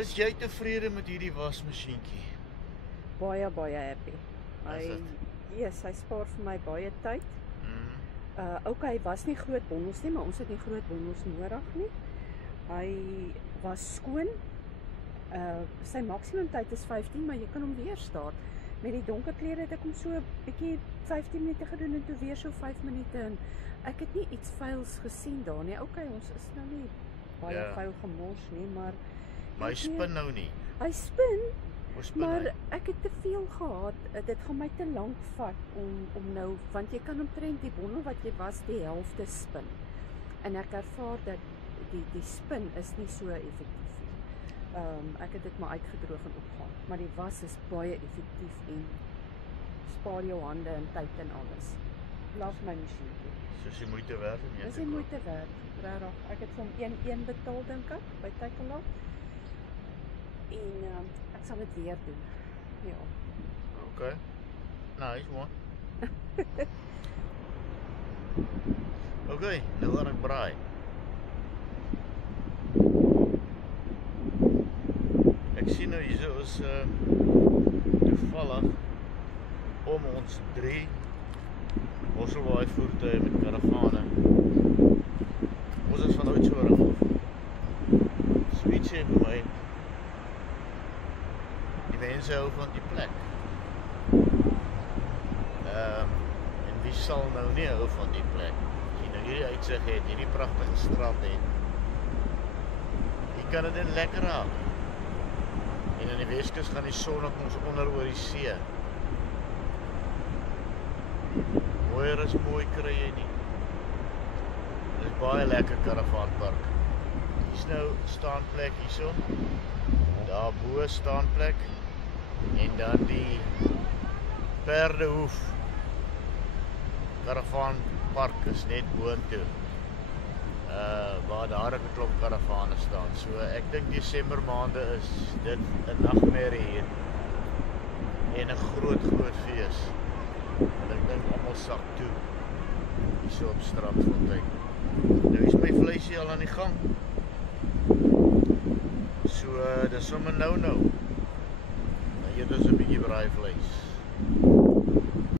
Is jy tevrede met hierdie wasmasjienkie? Baie happy. Is dit? Yes, hy spaar vir my baie tyd. Okay, hy was nie groot bondels nie, maar ons het nie groot bondels nodig nie. Hy was skoon. Sy maksimum tyd is 15, maar jy kan hom weer staart. Met die donker klere het ek hom so 'n bietjie 15 minute gedoen en toe weer so 5 minute en ek het nie iets vuils gesien daar nie. Okay, ons is nou nie baie vuil gemors nie, maar hy spin nou nie. Hy spin, maar hy? ek het te veel gehad. Dit gaan my te lank vat om nou, want jy kan omtrent die bondel wat jy was die helfte spin. En ek ervaar dat die spin is nie so effektief nie. Ek het dit maar uitgedroog en opgehaal, maar die was is baie effektief en spaar jou hande en tyd en alles. Love my masjien. Dis die moeite werd om Dis die moeite werd, regtig. Ek het vir hom 1 betaal dink ek by Takealot. En ek sal dit weer doen. Ja. Okay. Nice one. Okay, nou gaan ek braai. Ek sien nou hier is toevallig om ons 3 Mosselbaai voertuie met karavane. Ons is van Oudtshoorn af. Sweet sê vir my, die mense hou van die plek. En wie sal nou nie hou van die plek? As jy nou hierdie uitsig het, hierdie pragtige strand het, jy kan dit net lekker haal. En in die Weskus gaan die son op ons onder oor die see. Mooier is mooi kry jy nie. Dit is baie lekker karavaanpark. Hier is nou staanplek hierso. Daar bo staanplek. En dan die Perdehoef karavaanpark is net boontoe. Waar daar 'n klomp karavane staan. So ek dink Desember maande is dit 'n nagmerrie hier. En 'n groot fees. En ek dink almal sak toe. Hierso op Strandfontein. Nou is my vleisie al aan die gang. So dis sommer nou. Nou eet ons 'n bietjie braai vleis.